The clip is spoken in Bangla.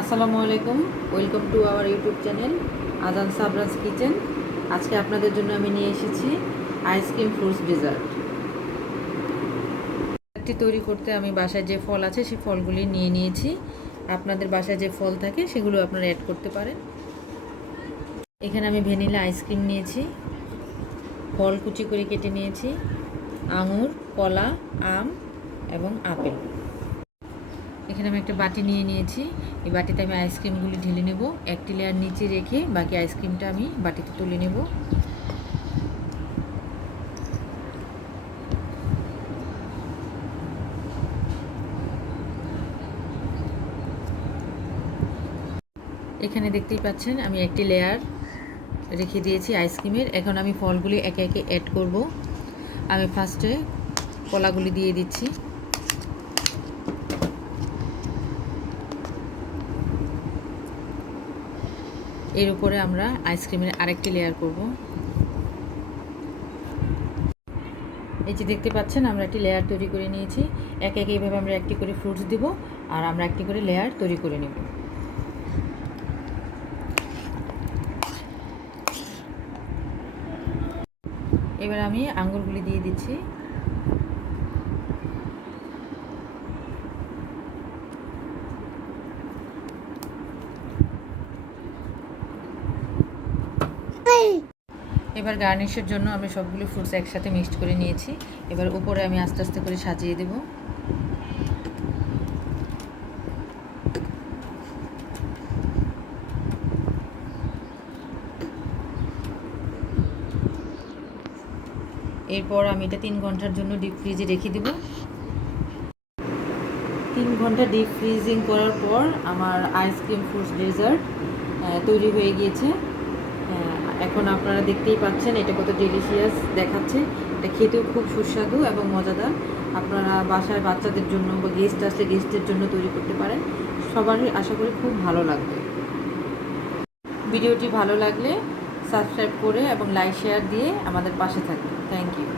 আসসালামু আলাইকুম, welcome to our YouTube channel আজান সাবরাজ কিচেন। আজকে আপনাদের জন্য আমি নিয়ে এসেছি আইসক্রিম ফ্রুটস ডেজার্ট। ডেজার্টটি তৈরি করতে আমি বাসায় যে ফল আছে সেই ফলগুলি নিয়ে নিয়েছি। আপনাদের বাসায় যে ফল থাকে সেগুলো আপনারা অ্যাড করতে পারেন। এখানে আমি ভ্যানিলা আইসক্রিম নিয়েছি, ফল কুচি করে কেটে নিয়েছি, আঙুর, কলা, আম এবং আপেল। এখানে আমি একটা বাটি নিয়ে নিয়েছি। এই বাটিতে আমি আইসক্রিমগুলি ঢেলে নেব। একটি লেয়ার নিচে রেখে বাকি আইসক্রিমটা আমি বাটিতে তুলে নেব। এখানে দেখতেই পাচ্ছেন আমি একটি লেয়ার রেখে দিয়েছি আইসক্রিমের। এখন আমি ফলগুলি একে একে অ্যাড করব। আমি ফার্স্টে কলাগুলি দিয়ে দিচ্ছি। এর উপরে আমরা আইসক্রিমের আরেকটি লেয়ার করব। এই যে দেখতে পাচ্ছেন আমরা একটি লেয়ার তৈরি করে নিয়েছি। একে একে এইভাবে আমরা একটি করে ফ্রুটস দিব আর আমরা একটি করে লেয়ার তৈরি করে নেব। এবার আমি আঙ্গুরগুলি দিয়ে দিচ্ছি। এবার গার্নিশের জন্য আমি সবগুলো ফ্রুটস একসাথে মিক্সড করে নিয়েছি। এবার উপরে আমি আস্তে আস্তে করে সাজিয়ে দেব। এরপর আমি এটা 3 ঘন্টার জন্য ডিপ ফ্রিজে রেখে দেব। 3 ঘন্টা ডিপ ফ্রিজিং করার পর আমার আইসক্রিম ফ্রুটস ডেজার্ট তৈরি হয়ে গিয়েছে। এখন আপনারা দেখতেই পাচ্ছেন এটা কত ডেলিশিয়াস দেখাচ্ছে। এটা খেতেও খুব সুস্বাদু এবং মজাদার। আপনারা বাসায় বাচ্চাদের জন্য বা গেস্ট আসলে গেস্টের জন্য তৈরি করতে পারেন। সবারই আশা করি খুব ভালো লাগবে। ভিডিওটি ভালো লাগলে সাবস্ক্রাইব করে এবং লাইক শেয়ার দিয়ে আমাদের পাশে থাকবেন। Thank you.